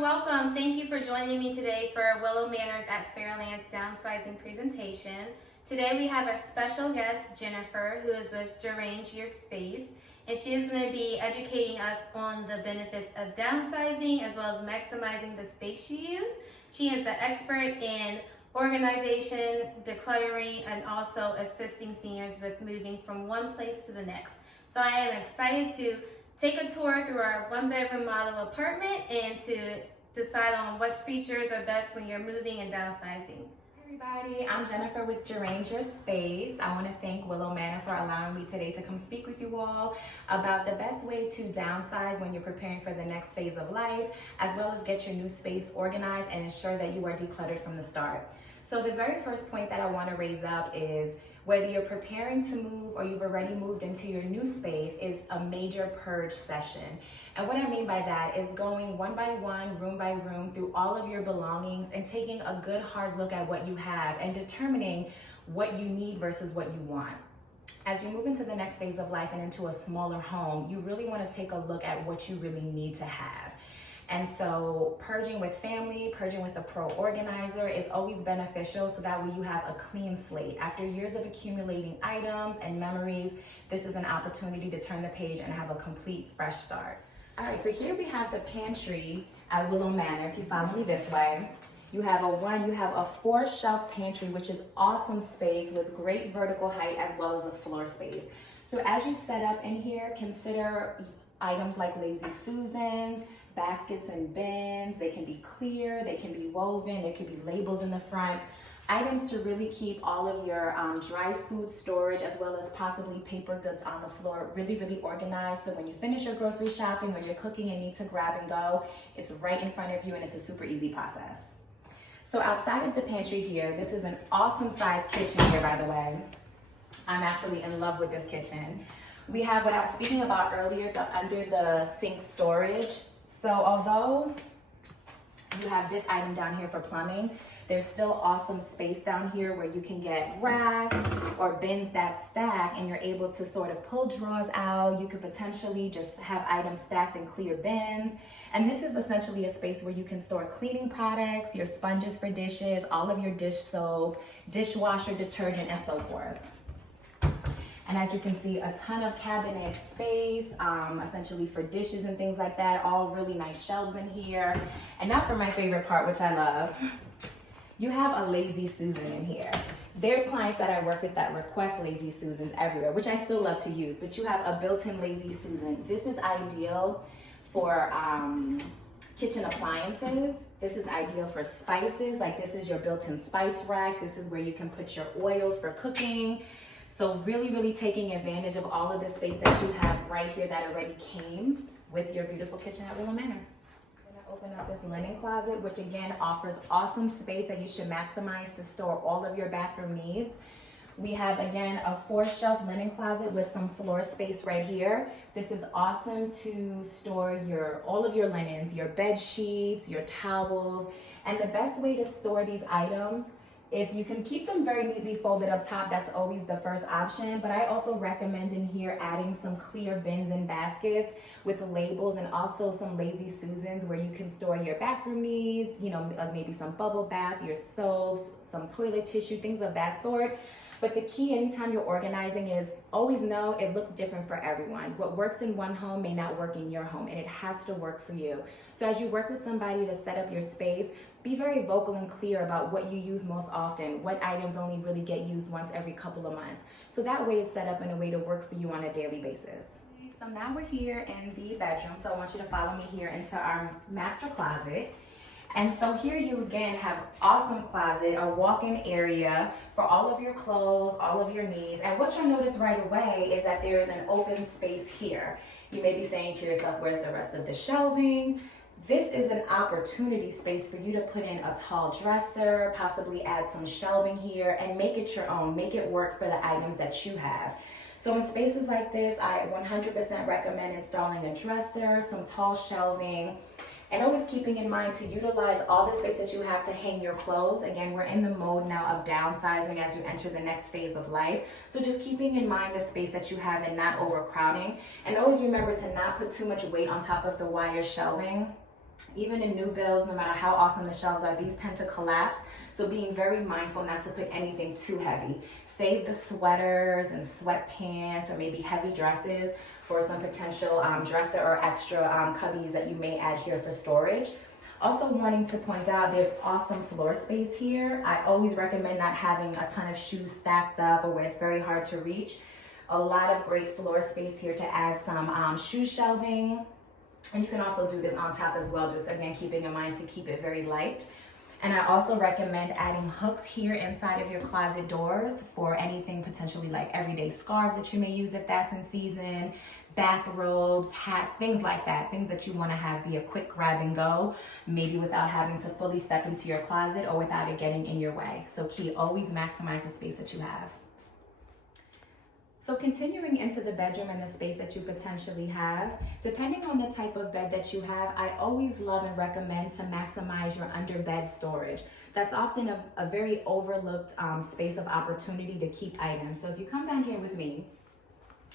welcome. Thank you for joining me today for Willow Manor's at Fairland's Downsizing Presentation. Today we have a special guest, Jennifer, who is with Derange Your Space, and she is going to be educating us on the benefits of downsizing as well as maximizing the space you use. She is an expert in organization, decluttering, and also assisting seniors with moving from one place to the next. So I am excited to take a tour through our one-bedroom model apartment and to decide on what features are best when you're moving and downsizing. Hey everybody, I'm Jennifer with Derange Your Space. I want to thank Willow Manor for allowing me today to come speak with you all about the best way to downsize when you're preparing for the next phase of life, as well as get your new space organized and ensure that you are decluttered from the start. So the very first point that I want to raise up is whether you're preparing to move or you've already moved into your new space is a major purge session. And what I mean by that is going one by one, room by room, through all of your belongings and taking a good hard look at what you have and determining what you need versus what you want. As you move into the next phase of life and into a smaller home, you really want to take a look at what you really need to have. And so purging with family, purging with a pro organizer is always beneficial, so that way you have a clean slate. After years of accumulating items and memories, this is an opportunity to turn the page and have a complete fresh start. All right, so here we have the pantry at Willow Manor. If you follow me this way, you have a 4-shelf pantry, which is awesome space with great vertical height as well as a floor space. So as you set up in here, consider items like Lazy Susans, baskets and bins. They can be clear, they can be woven, there could be labels in the front. Items to really keep all of your dry food storage as well as possibly paper goods on the floor really organized, so when you finish your grocery shopping or you're cooking and need to grab and go, it's right in front of you and it's a super easy process. So outside of the pantry here, this is an awesome sized kitchen here, by the way. I'm actually in love with this kitchen. We have what I was speaking about earlier, the under the sink storage. So although you have this item down here for plumbing, there's still awesome space down here where you can get racks or bins that stack, and you're able to sort of pull drawers out. You could potentially just have items stacked in clear bins. And this is essentially a space where you can store cleaning products, your sponges for dishes, all of your dish soap, dishwasher detergent, and so forth. And as you can see, a ton of cabinet space, essentially for dishes and things like that, all really nice shelves in here. And now for my favorite part, which I love, you have a Lazy Susan in here. There's clients that I work with that request Lazy Susans everywhere, which I still love to use, but you have a built-in Lazy Susan. This is ideal for kitchen appliances. This is ideal for spices, like this is your built-in spice rack. This is where you can put your oils for cooking. So really taking advantage of all of the space that you have right here that already came with your beautiful kitchen at Willow Manor. I'm gonna open up this linen closet, which again offers awesome space that you should maximize to store all of your bathroom needs. We have again a 4-shelf linen closet with some floor space right here. This is awesome to store all of your linens, your bed sheets, your towels, and the best way to store these items, if you can keep them very neatly folded up top, that's always the first option. But I also recommend in here adding some clear bins and baskets with labels, and also some Lazy Susans where you can store your bathroom needs, you know, like maybe some bubble bath, your soaps, some toilet tissue, things of that sort. But the key anytime you're organizing is always know it looks different for everyone. What works in one home may not work in your home, and it has to work for you. So as you work with somebody to set up your space, be very vocal and clear about what you use most often, what items only really get used once every couple of months. So that way it's set up in a way to work for you on a daily basis. So now we're here in the bedroom, so I want you to follow me here into our master closet. And so here you again have awesome closet, a walk-in area for all of your clothes, all of your needs. And what you'll notice right away is that there is an open space here. You may be saying to yourself, where's the rest of the shelving? This is an opportunity space for you to put in a tall dresser, possibly add some shelving here, and make it your own, make it work for the items that you have. So in spaces like this, I 100% recommend installing a dresser, some tall shelving, and always keeping in mind to utilize all the space that you have to hang your clothes. Again, we're in the mode now of downsizing as you enter the next phase of life. So just keeping in mind the space that you have and not overcrowding. And always remember to not put too much weight on top of the wire shelving. Even in new builds, no matter how awesome the shelves are, these tend to collapse. So being very mindful not to put anything too heavy. Save the sweaters and sweatpants or maybe heavy dresses for some potential dresser or extra cubbies that you may add here for storage. Also wanting to point out, there's awesome floor space here. I always recommend not having a ton of shoes stacked up or where it's very hard to reach. A lot of great floor space here to add some shoe shelving. And you can also do this on top as well, just again, keeping in mind to keep it very light. And I also recommend adding hooks here inside of your closet doors for anything potentially like everyday scarves that you may use if that's in season, bathrobes, hats, things like that. Things that you want to have be a quick grab and go, maybe without having to fully step into your closet or without it getting in your way. So key, always maximize the space that you have. So continuing into the bedroom and the space that you potentially have, depending on the type of bed that you have, I always love and recommend to maximize your under bed storage. That's often a very overlooked space of opportunity to keep items. So if you come down here with me,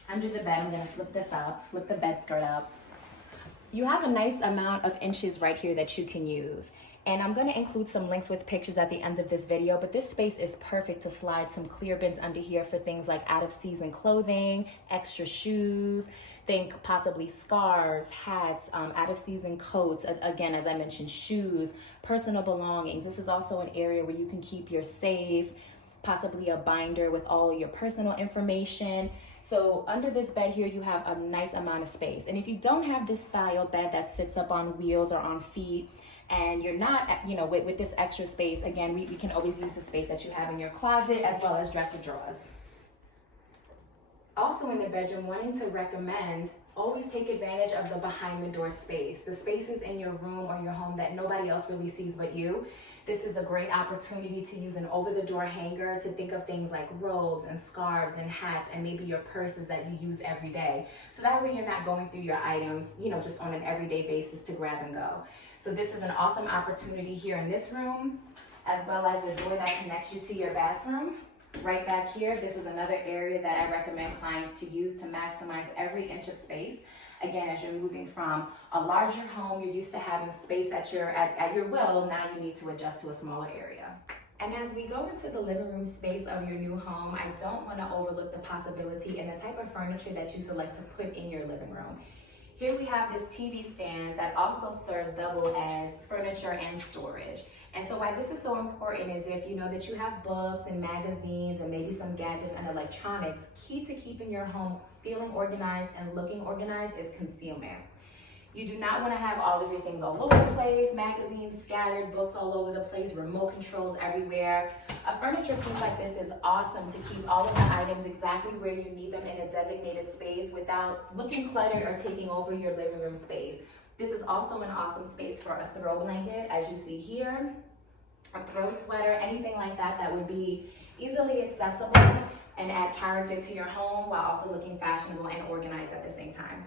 under the bed, I'm gonna flip this up, flip the bed skirt up. You have a nice amount of inches right here that you can use. And I'm gonna include some links with pictures at the end of this video, but this space is perfect to slide some clear bins under here for things like out of season clothing, extra shoes, think possibly scarves, hats, out of season coats, again, as I mentioned, shoes, personal belongings. This is also an area where you can keep your safe, possibly a binder with all of your personal information. So under this bed here, you have a nice amount of space. And if you don't have this style bed that sits up on wheels or on feet, and you're not, with this extra space, again, we can always use the space that you have in your closet as well as dresser drawers. Also in the bedroom, wanting to recommend, always take advantage of the behind the door space. The spaces in your room or your home that nobody else really sees but you. This is a great opportunity to use an over the door hanger to think of things like robes and scarves and hats and maybe your purses that you use every day. So that way you're not going through your items, just on an everyday basis to grab and go. So this is an awesome opportunity here in this room, as well as the door that connects you to your bathroom. Right back here, this is another area that I recommend clients to use to maximize every inch of space. Again, as you're moving from a larger home, you're used to having space at your will, now you need to adjust to a smaller area. And as we go into the living room space of your new home, I don't want to overlook the possibility and the type of furniture that you select to put in your living room. Here we have this TV stand that also serves double as furniture and storage. And so why this is so important is if you know that you have books and magazines and maybe some gadgets and electronics, key to keeping your home feeling organized and looking organized is concealment. You do not want to have all of your things all over the place, magazines scattered, books all over the place, remote controls everywhere. A furniture piece like this is awesome to keep all of the items exactly where you need them in a designated space without looking cluttered or taking over your living room space. This is also an awesome space for a throw blanket, as you see here, a throw sweater, anything like that that would be easily accessible and add character to your home while also looking fashionable and organized at the same time.